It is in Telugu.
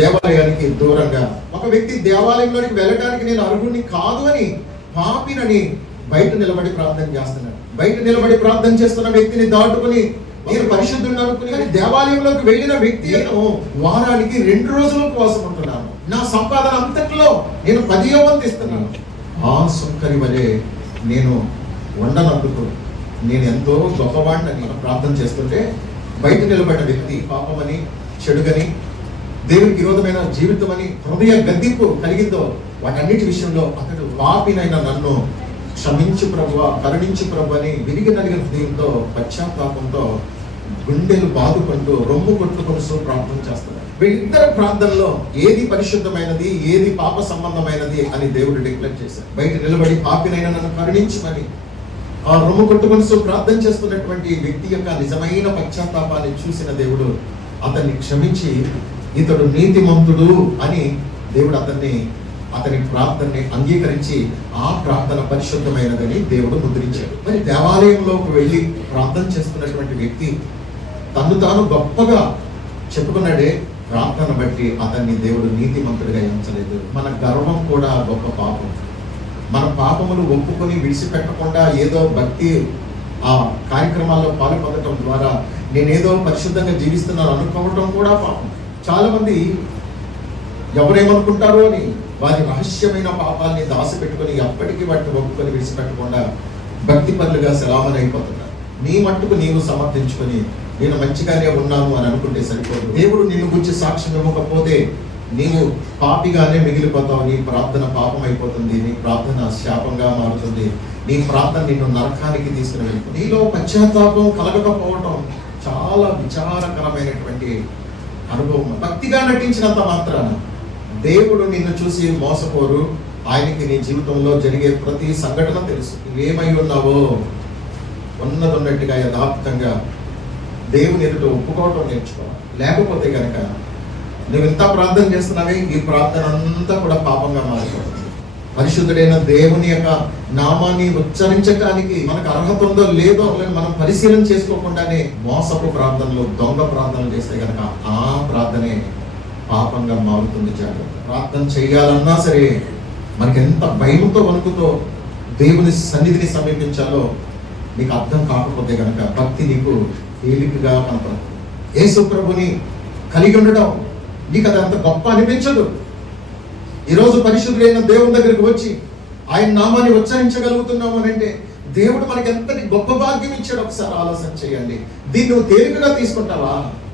దేవాలయానికి దూరంగా. ఒక వ్యక్తి దేవాలయంలోనికి వెళ్ళడానికి నేను అర్హుడిని కాదు అని, పాపినని బయట నిలబడి ప్రార్థన చేస్తున్నాడు. బయట నిలబడి ప్రార్థన చేస్తున్న వ్యక్తిని దాటుకుని నేను పరిశుద్ధుని అనుకుని దేవాలయంలోకి వెళ్ళిన వ్యక్తి, నేను వారానికి 2 రోజులు ఉపవాసం ఉంటున్నాను, నా సంపాదన అంతట్లో నేను 10వ వంతు ఇస్తున్నాను. ఆ సుంకరి వలె నేను ఉండనందుకు నేను ఎంతో గొప్పవాడిని ప్రార్థన చేస్తుంటే, బయట నిలబడిన వ్యక్తి పాపమని, చెడుగని, దేవునికి విరోధమైన జీవితం అని హృదయ గద్దింపు కలిగిందో, వాటన్నిటి విషయంలో అతడు పాపినైన నన్ను క్షమించు ప్రభువా, కరుణించు ప్రభు అని విరిగి నలిగిన హృదయంతో, పశ్చాత్తాపంతో, గుండెలు బాదుకుంటూ, రొమ్ము కొట్టుకొనుస్తూ ప్రార్థన చేస్తున్నారు. వీళ్ళిద్దరు ప్రార్థనలో ఏది పరిశుద్ధమైనది, ఏది పాప సంబంధమైనది అని దేవుడు డిక్లేర్ చేశారు. బయట నిలబడి పాపినైన నన్ను కరుణించమని ఆ రొమ్ము కొట్టుకొనుస్తూ ప్రార్థన చేస్తున్నటువంటి వ్యక్తి యొక్క నిజమైన పశ్చాత్తాపాన్ని చూసిన దేవుడు అతన్ని క్షమించి, ఇతడు నీతిమంతుడు అని దేవుడు అతని ప్రార్థనని అంగీకరించి ఆ ప్రార్థన పరిశుద్ధమైనదని దేవుడు ముద్రించాడు. మరి దేవాలయంలోకి వెళ్ళి ప్రార్థన చేస్తున్నటువంటి వ్యక్తి తను తాను గొప్పగా చెప్పుకున్నాడే, ప్రార్థన బట్టి అతన్ని దేవుడు నీతిమంతుడిగా ఎంచలేదు. మన గర్వం కూడా గొప్ప పాపం. మన పాపములు ఒప్పుకొని విడిచిపెట్టకుండా ఏదో భక్తి ఆ కార్యక్రమాల్లో పాల్పొందటం ద్వారా నేనేదో పరిశుద్ధంగా జీవిస్తున్నాను అనుకోవటం కూడా పాపం. చాలా మంది ఎవరేమనుకుంటారో అని వారి రహస్యమైన పాపాలని దాచిపెట్టుకొని ఎప్పటికీ వాటిని ఒప్పుకొని విడిచిపెట్టకుండా భక్తి పనులుగా సెలామని అయిపోతున్నారు. నీ మట్టుకు నీవు సమర్థించుకొని నేను మంచిగానే ఉన్నాను అని అనుకుంటే సరిపోదు. దేవుడు నిన్ను గురించి సాక్ష్యం ఇవ్వకపోతే నీవు పాపిగానే మిగిలిపోతావు. నీ ప్రార్థన పాపం అయిపోతుంది, నీ ప్రార్థన శాపంగా మారుతుంది, నీ ప్రార్థన నిన్ను నరకానికి తీసుకుని వెళ్తుంది. నీలో పశ్చాత్తాపం కలగకపోవటం చాలా విచారకరమైనటువంటి అనుభవం. భక్తిగా నటించినంత మాత్రాన దేవుడు నిన్ను చూసి మోసపోరు. ఆయనకి నీ జీవితంలో జరిగే ప్రతి సంఘటన తెలుసు. నువ్వేమై ఉన్నావో ఉన్నట్టుగా యథార్థంగా దేవుని ఎదుట ఒప్పుకోవటం నేర్చుకోవాలి. లేకపోతే కనుక నువ్వు ఇంత ప్రార్థన చేస్తున్నావే, ఈ ప్రార్థన అంతా కూడా పాపంగా మారిపోతుంది. పరిశుద్ధుడైన దేవుని యొక్క నామాన్ని ఉచ్చరించడానికి మనకు అర్హత ఉందో లేదో మనం పరిశీలన చేసుకోకుండానే మోసపు ప్రార్థనలు, దొంగ ప్రార్థనలు చేస్తే కనుక ఆ ప్రార్థనే పాపంగా మారుతుంది. జాగ్రత్త. ప్రార్థన చేయాలన్నా సరే మనకి ఎంత భయంతో వణుకుతో దేవుని సన్నిధిని సమీపించాలో నీకు అర్థం కాకపోతే కనుక భక్తి నీకు తేలికగా కనపడుతుంది. యేసు ప్రభుని కలిగి ఉండడం నీకు అది అంత గొప్ప అనిపించదు. ఈరోజు పరిశుద్ధుడైన దేవుని దగ్గరికి వచ్చి ఆయన నామాన్ని ఉచ్చరించగలుగుతున్నాము అని అంటే దేవుడు మనకి ఎంతటి గొప్ప భాగ్యం ఇచ్చాడు. ఒకసారి ఆలోచన చేయండి. దీన్ని నువ్వు తేలికగా తీసుకుంటావా?